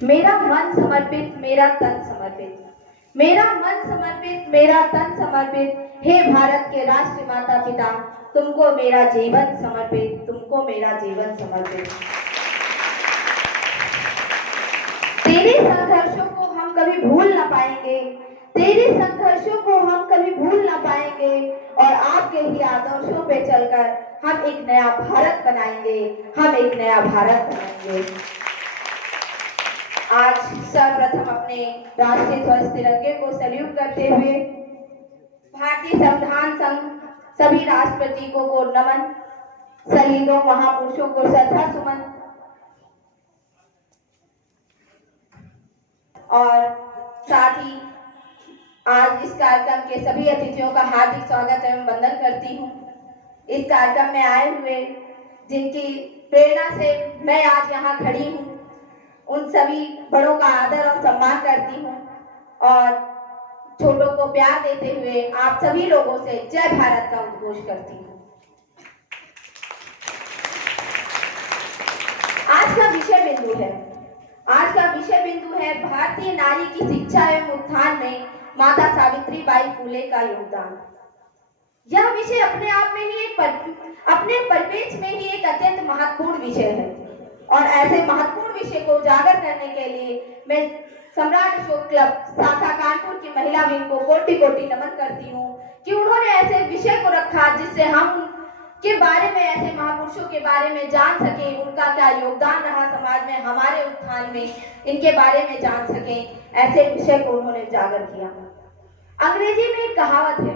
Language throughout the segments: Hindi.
मेरा मन समर्पित, मेरा तन समर्पित, मेरा मन समर्पित, मेरा तन समर्पित, हे भारत के राष्ट्र माता पिता, तुमको मेरा जीवन समर्पित, तुमको मेरा जीवन समर्पित। तेरे संघर्षों को हम कभी भूल ना पाएंगे, तेरे संघर्षों को हम कभी भूल ना पाएंगे, और आपके ही आदर्शों पे चलकर हम एक नया भारत बनाएंगे, हम एक नया भारत बनाएंगे। आज सर्वप्रथम अपने राष्ट्रीय ध्वज तिरंगे को सैल्यूट करते हुए भारतीय संविधान संघ सभी राष्ट्र प्रतीकों को नमन, शहीदों महापुरुषों को श्रद्धा सुमन, और साथ ही आज इस कार्यक्रम के सभी अतिथियों का हार्दिक स्वागत एवं वंदन करती हूँ। इस कार्यक्रम में आए हुए जिनकी प्रेरणा से मैं आज यहाँ खड़ी हूँ, उन सभी बड़ों का आदर और सम्मान करती हूँ और छोटों को प्यार देते हुए आप सभी लोगों से जय भारत का उद्घोष करती हूँ। आज का विषय बिंदु है, आज का विषय बिंदु है भारतीय नारी की शिक्षा एवं उत्थान में माता सावित्री बाई फुले का योगदान। यह विषय अपने आप में ही अपने परिपेक्ष में ही एक अत्यंत महत्वपूर्ण विषय है, और ऐसे महत्वपूर्ण विषय को उजागर करने के लिए मैं सम्राट अशोक क्लब शाखा कानपुर की महिला विंग को कोटि कोटि नमन करती हूँ कि उन्होंने ऐसे विषय को रखा जिससे हम के बारे में, ऐसे महापुरुषों के बारे में जान सके, उनका क्या योगदान रहा समाज में, हमारे उत्थान में, इनके बारे में जान सके। ऐसे विषय को उन्होंने उजागर किया। अंग्रेजी में एक कहावत है,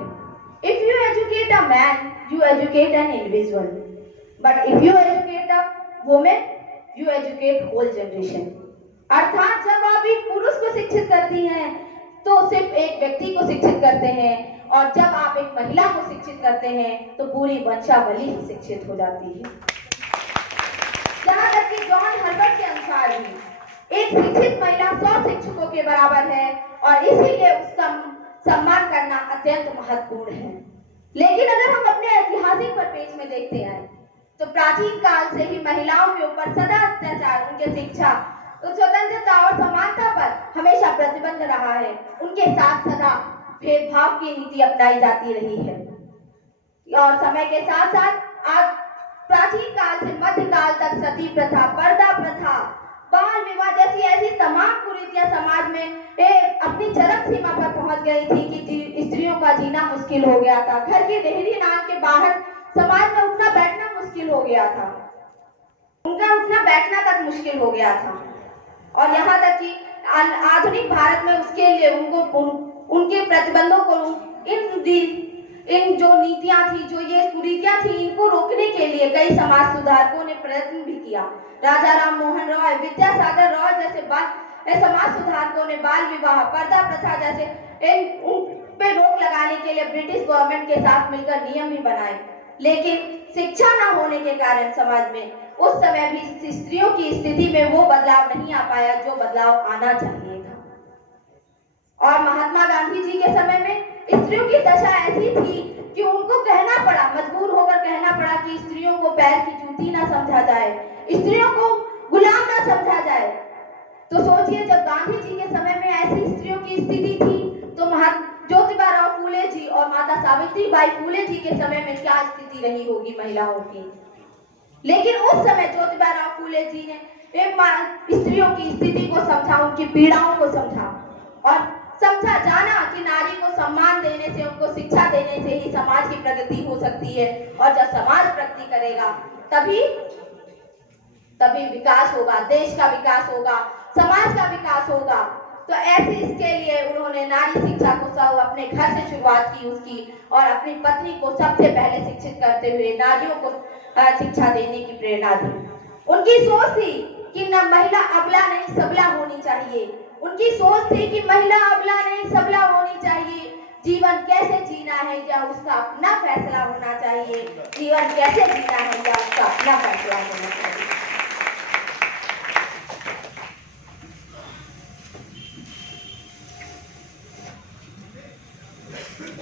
if you educate a man you educate an individual, but if you educate a women you educate whole generation. अर्थात जब आप एक पुरुष को शिक्षित करती हैं तो सिर्फ एक व्यक्ति को शिक्षित करते हैं, और जब आप एक महिला को शिक्षित करते हैं तो पूरी वंशावली ही शिक्षित हो जाती है। जहाँ तक कि जॉन हर्बर्ट के अनुसार भी एक शिक्षित महिला 100 शिक्षकों के बराबर है, और इसीलिए उसका सम्मान करना अत्यंत महत्वपूर्ण है। लेकिन अगर हम अपने ऐतिहासिक परिपेक्ष में देखते हैं तो प्राचीन काल से ही महिलाओं के ऊपर सदा अत्याचार, उनके शिक्षा, स्वतंत्रता और समानता पर हमेशा प्रतिबंध रहा है। उनके साथ सदा भेदभाव की नीति अपनाई जाती रही है, और समय के साथ साथ आज प्राचीन काल से मध्यकाल तक सती प्रथा, पर्दा प्रथा, बाल विवाह जैसी ऐसी तमाम कुरीतियां समाज में अपनी चरम सीमा पर पहुंच गई थी कि स्त्रियों का जीना मुश्किल हो गया था। घर की देहरी नाल के बाहर समाज में उठना बैठना मुश्किल हो गया था, उनका उठना बैठना तक मुश्किल हो गया था। और यहाँ तक कि आधुनिक भारत में उसके लिए उनके प्रतिबंधों को, इन जो नीतियां थी, जो ये कुरीतियां थी, इनको रोकने के लिए कई समाज सुधारकों ने प्रयत्न भी किया। राजा राम मोहन रॉय, विद्यासागर रॉय जैसे समाज सुधारकों ने बाल विवाह, पर्दा प्रथा जैसे उन पे रोक लगाने के लिए ब्रिटिश गवर्नमेंट के साथ मिलकर नियम भी बनाए। लेकिन शिक्षा न होने के कारण समाज में उस समय भी स्त्रियों की स्थिति में वो बदलाव नहीं आ पाया जो बदलाव आना चाहिए था। और महात्मा गांधी जी के समय में स्त्रियों की दशा ऐसी थी कि उनको कहना पड़ा, मजबूर होकर कहना पड़ा कि स्त्रियों को पैर की जूती ना समझा जाए, स्त्रियों को गुलाम ना समझा जाए। तो सोचिए, जब गांधी जी के समय में ऐसी स्त्रियों की स्थिति थी तो ज्योतिबा राव फूले जी और माता सावित्री बाई फूले जी के समय में क्या स्थिति रही होगी महिलाओं की। लेकिन उस समय ज्योतिबा राव फूले जी ने स्त्रियों की स्थिति को समझा, उनकी पीड़ाओं को समझा, और समझा जाना कि नारी को सम्मान देने से, उनको शिक्षा देने से ही समाज की प्रगति हो सकती है, और जब समाज प्रगति करेगा तभी विकास होगा, देश का विकास होगा, समाज का विकास होगा। तो ऐसे इसके लिए उन्होंने नारी शिक्षा को सब अपने घर से शुरुआत की उसकी, और अपनी पत्नी को सबसे पहले शिक्षित करते हुए नारियों को शिक्षा देने की प्रेरणा दी। उनकी सोच थी कि न महिला अबला नहीं सबला होनी चाहिए, उनकी सोच थी कि महिला अबला नहीं सबला होनी चाहिए। जीवन कैसे जीना है या उसका अपना फैसला होना चाहिए, जीवन कैसे जीना है या उसका अपना फैसला होना चाहिए।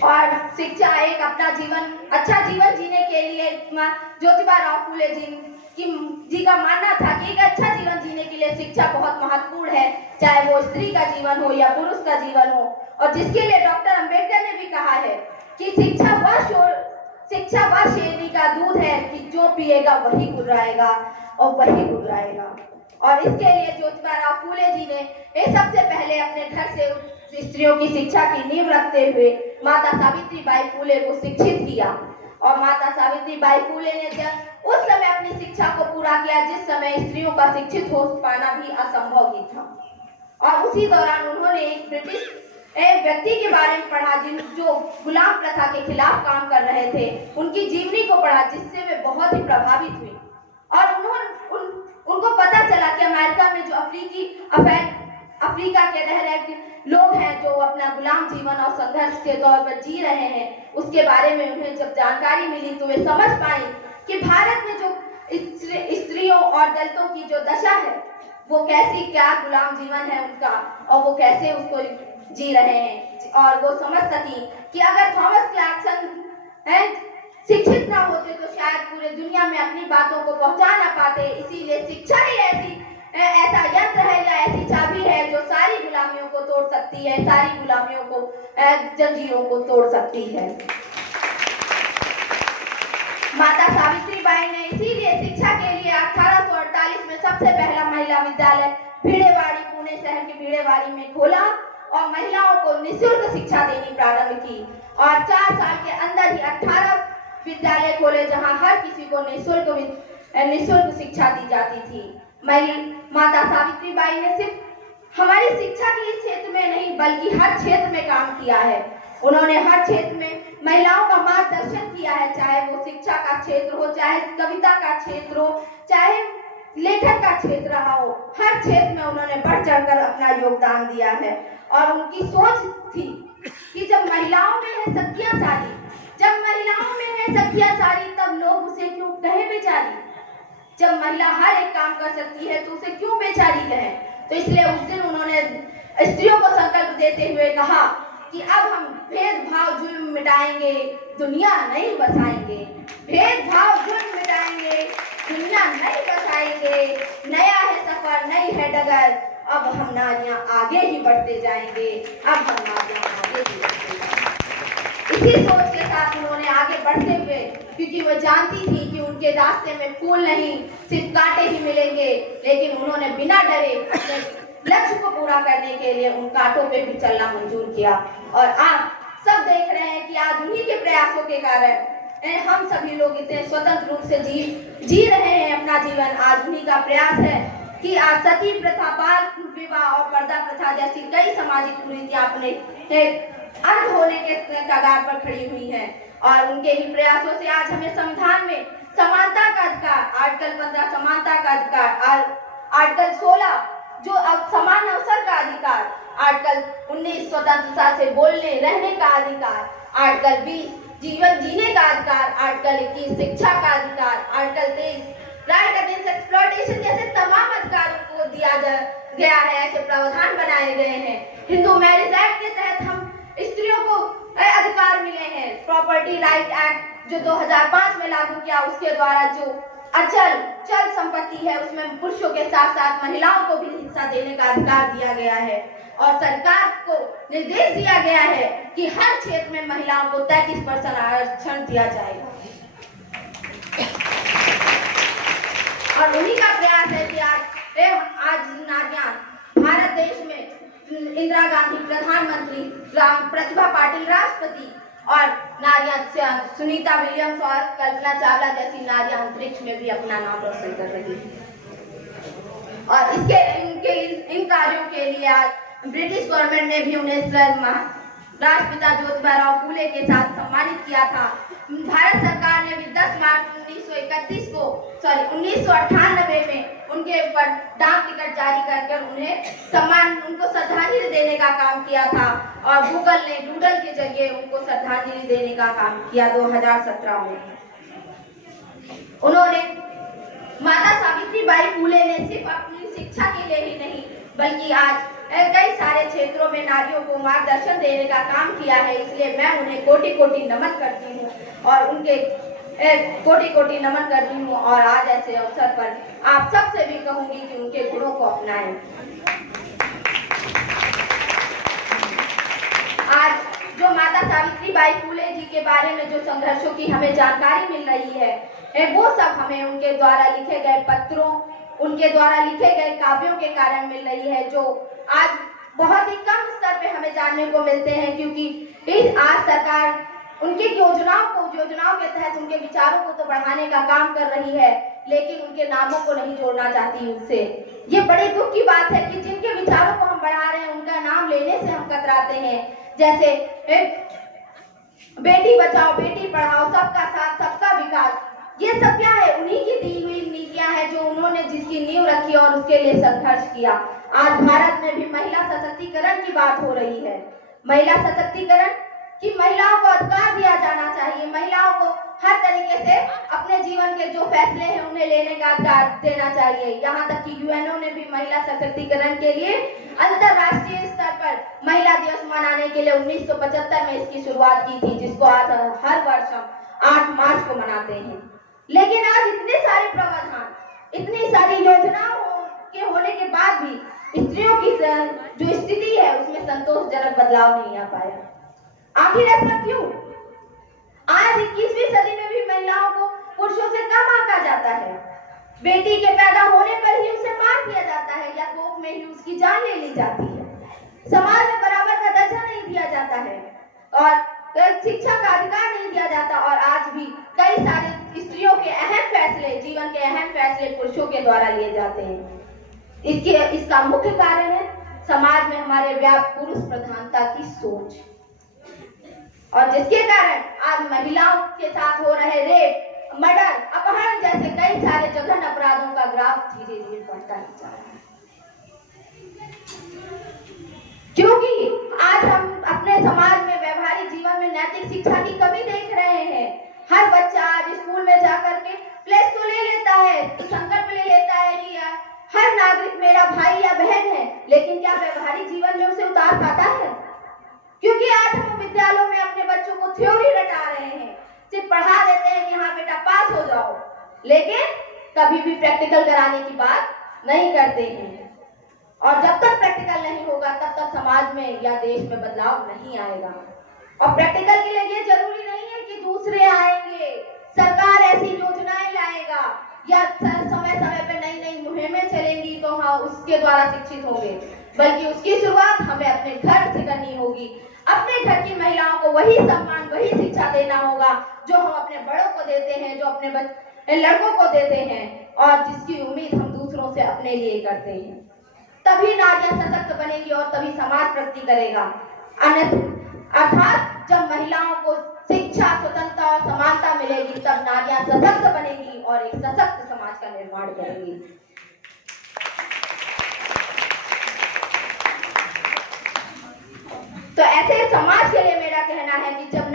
और शिक्षा एक अपना जीवन, अच्छा जीवन जीने के लिए ज्योतिबा राव फूले जी का मानना था कि एक अच्छा जीवन जीने के लिए शिक्षा बहुत महत्वपूर्ण है, चाहे वो स्त्री का जीवन हो या पुरुष का जीवन हो। और जिसके लिए डॉक्टर अंबेडकर ने भी कहा है कि शिक्षा वह शेरनी का दूध है कि जो पिएगा वही गुर्राएगा और वही गुर्राएगा। और इसके लिए ज्योतिबा राव फूले जी ने सबसे पहले अपने घर से स्त्रियों की शिक्षा की नींव रखते हुए माता सावित्रीबाई फूले को शिक्षित किया। और माता सावित्रीबाई फूले ने जब उस समय अपनी शिक्षा को पूरा किया जिस समय स्त्रियों का शिक्षित हो पाना भी असंभव ही था। और उसी दौरान उन्होंने एक ब्रिटिश व्यक्ति के बारे में पढ़ा जो गुलाम प्रथा के खिलाफ काम कर रहे थे, उनकी जीवनी को पढ़ा जिससे वे बहुत ही प्रभावित हुई। और उनको पता चला कि अमेरिका में जो अफ्रीका के रह रहे लोग हैं जो अपना गुलाम जीवन और संघर्ष के तौर पर जी रहे हैं, उसके बारे में उन्हें जब जानकारी मिली तो वे समझ पाई कि भारत में जो स्त्रियों और दलितों की जो दशा है वो कैसी क्या गुलाम जीवन है उनका और वो कैसे उसको जी रहे हैं। और वो समझ सकी कि अगर थॉमस क्लार्कसन शिक्षित ना होते तो शायद पूरे दुनिया में अपनी बातों को पहुंचा ना पाते। इसीलिए शिक्षा ही ऐसा यंत्र है या ऐसी चाबी है जो सारी गुलामियों को तोड़ सकती है, सारी गुलामियों को जंजीरों को तोड़ सकती है। माता सावित्रीबाई ने इसीलिए शिक्षा के लिए 1848 में सबसे पहला महिला विद्यालय भीड़ेवाड़ी, पुणे शहर के भीड़ेवाड़ी में खोला और महिलाओं को निःशुल्क शिक्षा देनी प्रारंभ की। और 4 साल के अंदर ही 18 विद्यालय खोले जहां हर किसी को निःशुल्क शिक्षा दी जाती थी। माता सावित्रीबाई ने सिर्फ हमारी शिक्षा के क्षेत्र में नहीं बल्कि हर क्षेत्र में काम किया है। उन्होंने हर क्षेत्र में महिलाओं का मार्गदर्शन किया है, चाहे वो शिक्षा का क्षेत्र हो, चाहे कविता का क्षेत्र हो, चाहे लेखन का क्षेत्र रहा हो, हर क्षेत्र में उन्होंने बढ़ चढ़कर अपना योगदान दिया है। और उनकी सोच थी कि जब महिलाओं में है शक्तियां सारी, जब महिलाओं में है शक्तियां सारी तब लोग उसे क्यों कहे बेचारी। जब महिला हर एक काम कर सकती है तो उसे क्यों बेचारी कहे। तो इसलिए उस दिन उन्होंने स्त्रियों को संकल्प देते हुए कहा कि अब हम भेदभाव जुल्म मिटाएंगे, दुनिया नई बसाएंगे। भेदभाव जुल्म मिटाएंगे, दुनिया नई बसाएंगे। नया है सफर, नई है डगर, अब हम नारियां आगे ही बढ़ते जाएंगे। अब हम नारियां आगे ही बढ़ते जाएंगे। इसी सोच के साथ उन्होंने आगे बढ़ते हुए, क्योंकि वो जानती थी कि उनके रास्ते में फूल नहीं सिर्फ कांटे ही मिलेंगे, लेकिन उन्होंने बिना डरे अपने लक्ष्य को पूरा करने के लिए उन कांटों पे भी चलना मंजूर किया। और आप सब देख रहे हैं कि आज उन्हीं के प्रयासों के कारण हम सभी लोग इतने स्वतंत्र रूप से जी रहे हैं अपना जीवन। आज उन्हीं का प्रयास है कि आज सती प्रथा, बाल विवाह और पर्दा प्रथा जैसी कई सामाजिक कुरीतियां अपने अंत होने के कगार पर खड़ी हुई हैं। और उनके ही प्रयासों से आज हमें संविधान में समानता का अधिकार, आर्टिकल 15 समानता का अधिकार, आर्टिकल 16 जो अब समान अवसर का अधिकार, आर्टिकल 19 स्वतंत्रता से बोलने रहने का अधिकार, आर्टिकल 20 जीवन जीने का अधिकार, आर्टिकल 21 शिक्षा का अधिकार, आर्टिकल 23 राइट अगेंस्ट एक्सप्लॉयटेशन जैसे तमाम अधिकारों को दिया गया है। ऐसे प्रावधान बनाए गए हैं। हिंदू मैरिज एक्ट के तहत हम स्त्रियों को अधिकार मिले हैं। प्रॉपर्टी राइट एक्ट जो 2005 में लागू किया, उसके द्वारा जो चल संपत्ति है उसमें पुरुषों के साथ साथ महिलाओं को भी हिस्सा देने का अधिकार दिया गया है। और सरकार को निर्देश दिया गया है कि हर क्षेत्र में महिलाओं को 33% आरक्षण दिया जाएगा। और उन्हीं का प्रयास है कि आज नारियां भारत देश में इंदिरा गांधी प्रधानमंत्री, प्रतिभा पाटिल राष्ट्रपति और नारियां सुनीता विलियम्स और कल्पना चावला जैसी नारियां अंतरिक्ष में भी अपना नाम रोशन कर रही है। और इन कार्यों के लिए आज ब्रिटिश गवर्नमेंट ने भी उन्हें राष्ट्रपिता ज्योतिबा राव फूले के साथ सम्मानित किया था। भारत सरकार ने भी 10 मार्च 1998 में उनके ऊपर डाक टिकट जारी कर उन्हें उनको श्रद्धांजलि देने का काम किया था। और गूगल ने डूडल के जरिए उनको श्रद्धांजलि देने का काम किया 2017 में। उन्होंने माता सावित्रीबाई फूले ने सिर्फ अपनी शिक्षा के लिए ही नहीं बल्कि आज कई सारे क्षेत्रों में नारियों को मार्गदर्शन देने का काम किया है। इसलिए मैं उन्हें कोटि कोटि नमन करती हूँ और उनके कोटि कोटि नमन करती हूँ और आज ऐसे अवसर पर आप सबसे भी कहूंगी कि उनके गुणों को अपनाएं। आज जो माता सावित्रीबाई फुले जी के बारे में जो संघर्षों की हमें जानकारी मिल रही है वो सब हमें उनके द्वारा लिखे गए पत्रों, उनके द्वारा लिखे गए काव्यों के कारण मिल रही है, जो आज बहुत ही कम स्तर पे हमें जानने को मिलते हैं, क्योंकि आज सरकार उनकी योजनाओं के तहत उनके विचारों को तो बढ़ाने का काम कर रही है, लेकिन उनके नामों को नहीं जोड़ना चाहती उससे। ये बड़े दुख की बात है कि जिनके विचारों को हम बढ़ा रहे हैं उनका नाम लेने से हम कतराते हैं। जैसे बेटी बचाओ बेटी पढ़ाओ, सबका साथ सबका विकास, ये सब क्या है? उन्हीं की दी हुई नीतियां हैं, जो उन्होंने जिसकी नींव रखी और उसके लिए संघर्ष किया। आज भारत में भी महिला सशक्तिकरण की बात हो रही है। महिला सशक्तिकरण कि महिलाओं को अधिकार दिया जाना चाहिए, महिलाओं को हर तरीके से अपने जीवन के जो फैसले हैं उन्हें लेने का अधिकार देना चाहिए। यहाँ तक कि यूएनओ ने भी महिला सशक्तिकरण के लिए अंतरराष्ट्रीय स्तर पर महिला दिवस मनाने के लिए 1975 में इसकी शुरुआत की थी, जिसको आज हर वर्ष हम 8 मार्च को मनाते हैं। लेकिन आज इतने सारे प्रावधान, इतनी सारी योजनाओं के होने के बाद भी स्त्रियों की जो स्थिति है उसमें संतोषजनक बदलाव नहीं आ पाया। आखिर ऐसा क्यों? आज 21वीं सदी में भी महिलाओं को पुरुषों से कम आंका जाता है। बेटी के पैदा होने पर ही उसे मार दिया जाता है या कोख में ही उसकी जान ले ली जाती है। समाज में बराबर का दर्जा नहीं दिया जाता है और शिक्षा का अधिकार नहीं दिया जाता, और आज भी कई सारे स्त्रियों के अहम फैसले, जीवन के अहम फैसले पुरुषों के द्वारा लिए जाते हैं। इसका मुख्य कारण है समाज में हमारे व्याप्त पुरुष प्रधानता की सोच, और जिसके कारण आज महिलाओं के साथ हो रहे रेप, मर्डर, अपहरण जैसे कई सारे जघन्य अपराधों का ग्राफ धीरे धीरे बढ़ता ही जा रहा है। क्योंकि आज हम अपने समाज में, व्यवहारिक जीवन में नैतिक शिक्षा की कमी देख रहे हैं। हर बच्चा आज स्कूल में जाकर के प्लेस तो ले लेता है, तो संकल्प ले लेता है कि हर नागरिक मेरा भाई या बहन है, लेकिन क्या व्यवहारिक जीवन में उसे उतार पाता है? क्योंकि आज हम विद्यालयों में अपने बच्चों को थ्योरी रटा रहे हैं, सिर्फ पढ़ा देते हैं कि हाँ बेटा पास हो जाओ, लेकिन कभी भी प्रैक्टिकल कराने की बात नहीं करते हैं। और जब तक प्रैक्टिकल नहीं होगा तब तक समाज में या देश में बदलाव नहीं आएगा। और प्रैक्टिकल के लिए ये जरूरी नहीं है कि दूसरे आएंगे, सरकार ऐसी योजनाएं लाएगा या समय समय पे नई नई मुहिमें चलेंगी तो हाँ उसके द्वारा शिक्षित होंगे, बल्कि उसकी शुरुआत हमें अपने घर से करनी होगी। अपने घर की महिलाओं को वही सम्मान, वही शिक्षा देना होगा जो हम अपने बड़ों को देते हैं, जो अपने लड़कों को देते हैं, और जिसकी उम्मीद हम दूसरों से अपने लिए करते हैं। तभी नारियां सशक्त बनेगी और तभी समाज प्रगति करेगा। अर्थात जब महिलाओं को शिक्षा, स्वतंत्रता और समानता मिलेगी तब नारियां सशक्त बनेगी और एक सशक्त समाज का निर्माण करेंगी। तो ऐसे समाज के लिए मेरा कहना है कि जब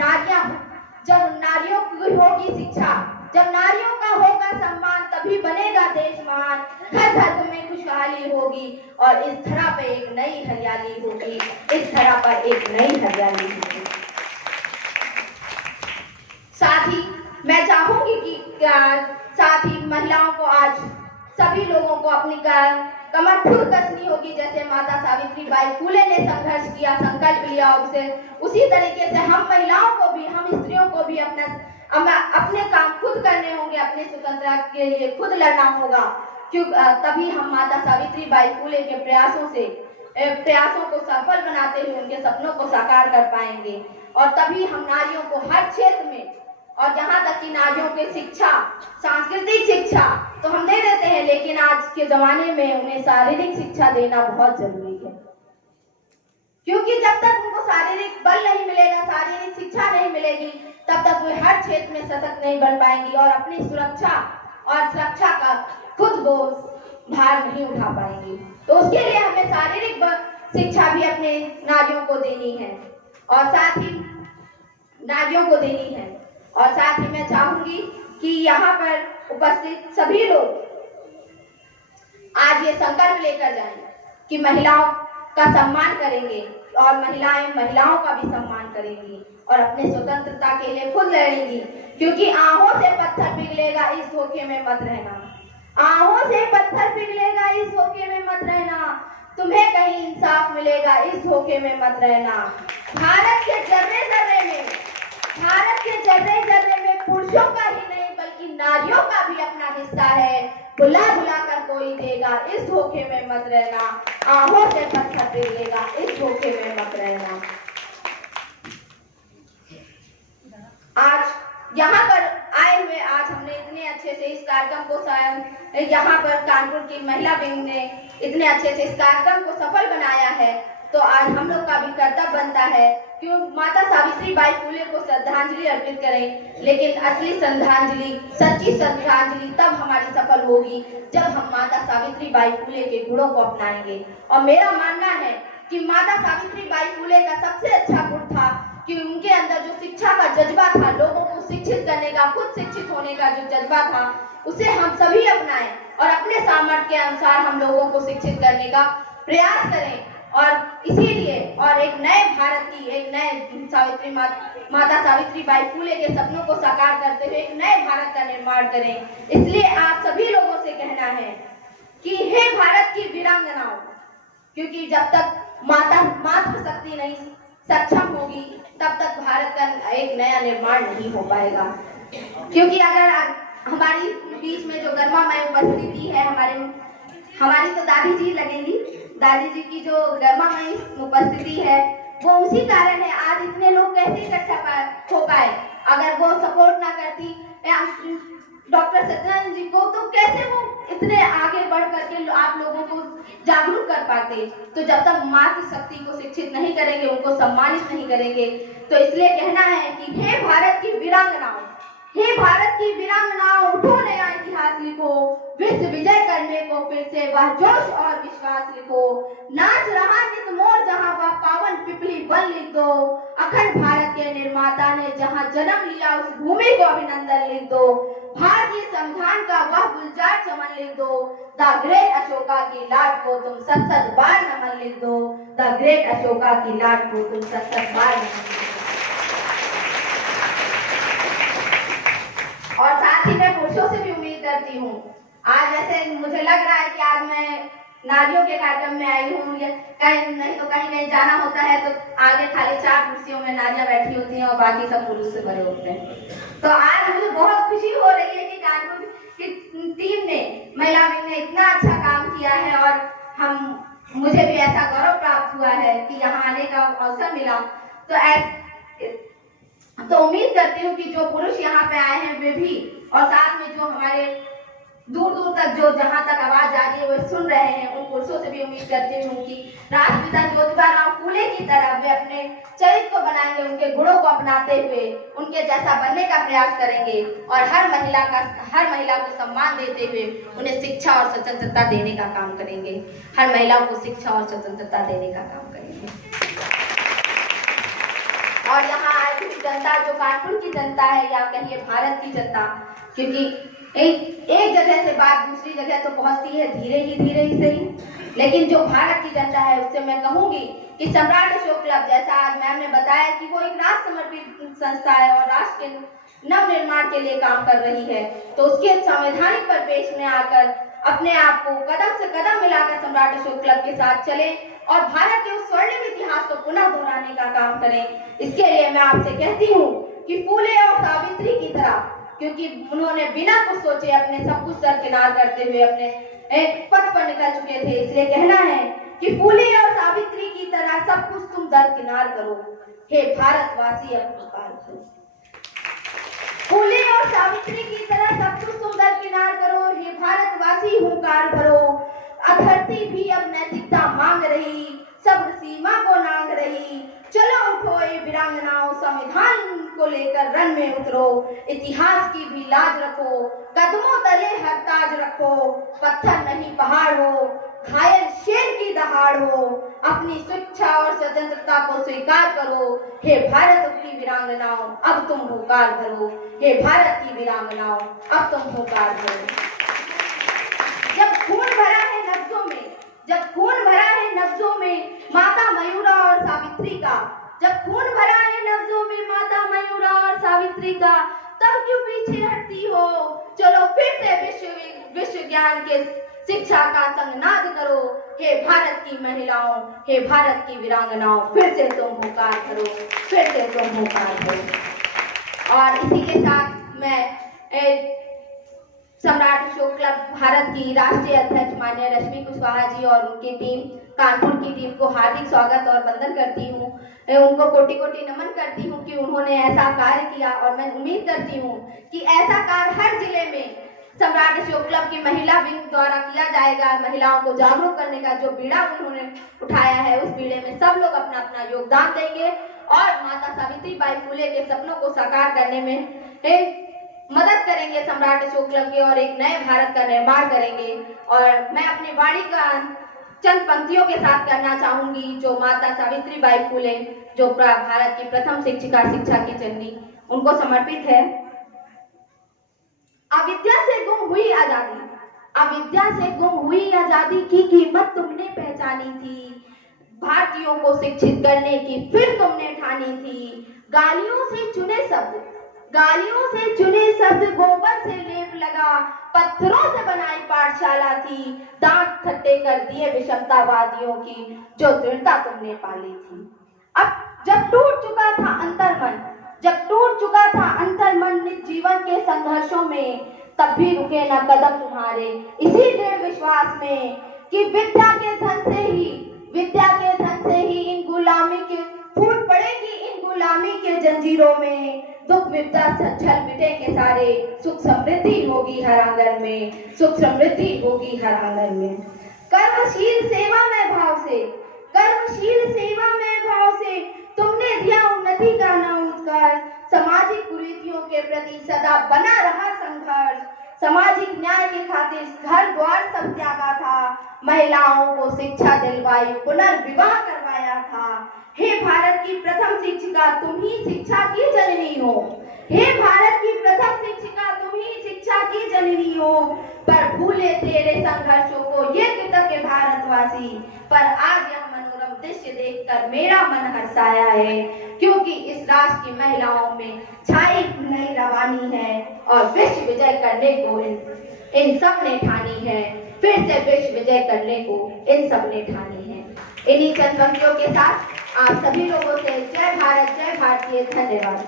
नारियों की होगी शिक्षा, जब नारियों का होगा सम्मान, तभी बनेगा देश महान। घर घर में खुशहाली होगी और इस धरा पे एक नई हरियाली होगी, इस धरा पर एक नई हरियाली होगी। साथ ही मैं चाहूंगी कि साथ ही महिलाओं को आज सभी लोगों को अपनी कमर खुद कसनी होगी, जैसे माता सावित्रीबाई फुले ने संघर्ष किया, संकल्प लिया, उसी तरीके से हम महिलाओं को भी, हम स्त्रियों को भी अपने काम खुद करने होंगे, अपने स्वतंत्रता के लिए खुद लड़ना होगा। तभी हम माता सावित्रीबाई फुले के प्रयासों को सफल बनाते हुए उनके सपनों को साकार कर पाएंगे, और तभी हम नारियों को हर क्षेत्र में, और यहाँ तक कि नारियों के शिक्षा, सांस्कृतिक शिक्षा तो हम दे देते हैं, लेकिन आज के जमाने में उन्हें शारीरिक शिक्षा देना बहुत जरूरी है। क्योंकि जब तक उनको शारीरिक बल नहीं मिलेगा, शारीरिक शिक्षा नहीं मिलेगी, तब तक वे हर क्षेत्र में सशक्त नहीं बन पाएंगी और अपनी सुरक्षा का खुद वो भार नहीं उठा पाएंगी। तो उसके लिए हमें शारीरिक शिक्षा भी अपने नारियों को देनी है, और साथ ही नारियों को देनी है। और साथ ही मैं चाहूंगी कि यहाँ पर उपस्थित सभी लोग आज ये संकल्प लेकर जाएं कि महिलाओं का सम्मान करेंगे और महिलाओं का भी सम्मान करेंगी और अपने स्वतंत्रता के लिए खुद लड़ेंगी, क्योंकि आहों से पत्थर पिघलेगा, इस धोखे में मत रहना। आहों से पत्थर पिघलेगा, इस धोखे में मत रहना। तुम्हें कहीं इंसाफ मिलेगा, इस धोखे में मत रहना। भारत के जर्रे जर्रे में पुरुषों का ही नहीं बल्कि नारियों का भी अपना हिस्सा है। बुला बुला कर कोई देगा, इस धोखे में मत रहना। आहों से पत्थर पिघलेगा, इस धोखे में मत रहना। आज यहाँ पर आए हुए आज हमने इतने अच्छे से इस कार्यक्रम को यहाँ पर कानपुर की महिला विंग ने इतने अच्छे से इस कार्यक्रम को सफल बनाया है, तो आज हम लोग का भी कर्तव्य बनता है कि माता सावित्री बाई फुले को श्रद्धांजलि अर्पित करें। लेकिन असली श्रद्धांजलि, सच्ची श्रद्धांजलि तब हमारी सफल होगी जब हम माता सावित्री बाई फुले के गुणों को अपनाएंगे। और मेरा मानना है कि माता सावित्री बाई फुले का सबसे अच्छा गुण था कि उनके अंदर जो शिक्षा का जज्बा था, लोगों को शिक्षित करने का, खुद शिक्षित होने का जो जज्बा था, उसे हम सभी अपनाएं और अपने सामर्थ्य के अनुसार हम लोगों को शिक्षित करने का प्रयास करें। और इसीलिए और एक नए भारत की, एक नए माता सावित्री बाई फुले के सपनों को साकार करते हुए एक नए भारत का निर्माण करें। इसलिए आप सभी लोगों से कहना है कि हे भारत की वीरांगनाओं, क्योंकि जब तक मातृशक्ति नहीं सक्षम होगी तब तक भारत का एक नया निर्माण नहीं हो पाएगा। क्योंकि अगर हमारी बीच में जो गर्मामय उपस्थिति है, हमारी तो दादी जी लगेंगी, दादी जी की जो गर्मामय उपस्थिति है वो उसी कारण है। आज इतने लोग कैसे इकट्ठा हो पाए? अगर वो सपोर्ट ना करती डॉक्टर सत्यानंद जी को, तो कैसे वो इतने आगे बढ़ करके आप लोगों को जागरूक कर पाते? तो जब तक मातृशक्ति को शिक्षित नहीं करेंगे, उनको सम्मानित नहीं करेंगे, तो इसलिए कहना है कि हे भारत की वीरांगनाओं, हे भारत की वीरांगनाओं, उठो नया इतिहास लिखो, विश्व विजय करने को फिर से वह जोश और विश्वास लिखो। नाच रहा नित मोर जहां वह पावन पिपली वन लिख दो, अखंड भारत के निर्माता ने जहां जन्म लिया उस भूमि को अभिनंदन लिख दो। भारतीय संविधान का वह गुलजार चमन लिख दो, द ग्रेट अशोका की लाट को तुम सत बार नमन लिख दो, द ग्रेट अशोका की लाट को तुम सत बार नमन लिख दो। और साथ ही मैं पुरुषों से भी उम्मीद करती हूँ, आज ऐसे मुझे लग रहा है कि आज मैं नारियों के कार्यक्रम में आई हूँ, या कहीं नहीं तो कहीं जाना होता है तो आगे खाली 4 कुर्सियों में नारियां बैठी होती हैं और बाकी सब पुरुष से भरे होते हैं। तो आज मुझे बहुत खुशी हो रही है कि कानपुर की टीम ने, महिला विंग ने इतना अच्छा काम किया है और मुझे भी ऐसा गौरव प्राप्त हुआ है कि यहाँ आने का अवसर मिला। तो उम्मीद करती हूँ कि जो पुरुष यहाँ पे आए हैं वे भी, और साथ में जो हमारे दूर दूर तक जो जहाँ तक आवाज आ रही है वो सुन रहे हैं, उन पुरुषों से भी उम्मीद करती हूँ कि राष्ट्रपिता ज्योतिबा फुले की तरह वे अपने चरित्र को बनाएंगे, उनके गुणों को अपनाते हुए उनके जैसा बनने का प्रयास करेंगे और हर महिला को सम्मान देते हुए उन्हें शिक्षा और स्वतंत्रता देने का काम करेंगे, हर महिला को शिक्षा और स्वतंत्रता देने का काम करेंगे। और यहाँ आज की जनता, जो कानपुर की जनता है या कहिए भारत की जनता, क्योंकि एक जगह से बात दूसरी जगह तो पहुंचती है धीरे ही सही, लेकिन जो भारत की जनता है उससे मैं कहूंगी कि सम्राट अशोक क्लब, जैसा आज मैम ने बताया कि वो एक राष्ट्र समर्पित संस्था है और राष्ट्र के नव निर्माण के लिए काम कर रही है, तो उसके संवैधानिक परिपेश में आकर अपने आप को कदम से कदम मिलाकर सम्राट अशोक क्लब के साथ चले और भारत के उस स्वर्णिम इतिहास को पुनः दोहराने का काम करें। इसके लिए मैं आपसे कहती हूँ कि फूले और सावित्री की तरह, क्योंकि उन्होंने बिना कुछ सोचे अपने सब कुछ दरकिनार करते हुए अपने एक पथ पर निकल चुके थे, इसलिए कहना है कि फूले और सावित्री की तरह सब कुछ तुम दरकिनार करो, हे भारतवासी अब पुकार करो। फूले और सावित्री की तरह सब कुछ तुम दरकिनार करो, हे भारतवासी हुंकार भरो। धरती भी अब नैतिकता मांग रही, सब सीमा को नांग रही। चलो उठो ये वीरांगनाओं, संविधान को लेकर रण में उतरो, इतिहास की भी लाज रखो, कदमों तले हर ताज रखो। पत्थर नहीं पहाड़ हो, घायल शेर की दहाड़ हो, अपनी शिक्षा और स्वतंत्रता को स्वीकार करो, हे भारत की वीरांगनाओं अब तुम हुंकार भरो, हे भारत की वीरांगनाओं अब तुम हुंकार भरो। जब खून भरा है नब्जों में, हे भारत की महिलाओं, हे भारत की वीरांगनाओं, फिर से तुम हुंकार करो, फिर से तुम हुंकार करो। और इसी के साथ मैं सम्राट अशोक क्लब भारत की राष्ट्रीय अध्यक्ष माननीय रश्मि कुशवाहा जी और उनकी टीम, कानपुर की टीम को हार्दिक स्वागत और वंदन करती हूँ। उनको कोटि कोटि नमन करती हूँ कि उन्होंने ऐसा कार्य किया, और मैं उम्मीद करती हूँ कि ऐसा कार्य हर जिले में सम्राट अशोक क्लब की महिला विंग द्वारा किया जाएगा। महिलाओं को जागरूक करने का जो बीड़ा उन्होंने उठाया है, उस बीड़े में सब लोग अपना अपना योगदान देंगे और माता सावित्रीबाई फुले के सपनों को साकार करने में मदद करेंगे सम्राट अशोक क्लब के, और एक नए भारत का निर्माण करेंगे। और मैं अपनी वाणी का चंद पंक्तियों के साथ करना चाहूंगी जो माता सावित्रीबाई फुले, जो भारत की प्रथम शिक्षिका, शिक्षा की जननी, उनको समर्पित है। अविद्या से गुम हुई आजादी, अविद्या से गुम हुई आजादी की कीमत तुमने पहचानी थी। भारतीयों को शिक्षित करने की फिर तुमने ठानी थी। गालियों से चुने शब्द, गालियों से चुने शब्द, गोबर से लेप लगा, पत्थरों से बनाई पाठशाला थी। दांत खट्टे कर दिए विषमतावादियों की, जो दृढ़ता तुमने पाली थी। अब जब टूट चुका था अंतर्मन, जब टूट चुका था अंतर्मन निज जीवन के संघर्षों में, तब भी रुके न कदम तुम्हारे इसी दृढ़ विश्वास में कि विद्या के धन से ही, विद्या के धन से ही इन गुलामी के फूट पड़ेगी, इन गुलामी के जंजीरों में। दुख विपदा छल मिटेंगे सारे, सुख समृद्धि होगी हर आंगन में, सुख समृद्धि होगी हर आंगन में। कर्मशील सेवा में भाव से, कर्मशील सेवा में भाव से तुमने दिया उन्नति का नाम उत्कर्ष। सामाजिक कुरीतियों के प्रति सदा बना रहा संघर्ष। सामाजिक न्याय के खातिर घर द्वार सब त्यागा था। महिलाओं को शिक्षा दिलवाई, पुनर्विवाह करवाया था। हे भारत की प्रथम शिक्षिका, तुम ही शिक्षा की जननी हो। हे भारत की प्रथम शिक्षिका, तुम ही शिक्षा की जननी हो। पर भूले तेरे संघर्षों को ये कृतज्ञ भारतवासी, पर आज यह मनोरम दृश्य देखकर मेरा मन हर्षाया है, क्योंकि इस राष्ट्र की महिलाओं में छाई नई रवानी है और विश्व विजय करने को इन सब ने ठानी है। फिर से विश्व विजय करने को इन सब ने ठानी है। इन्हीं चंद पंक्तियों के साथ आप सभी लोगों से जय भारत, जय भारतीय, धन्यवाद।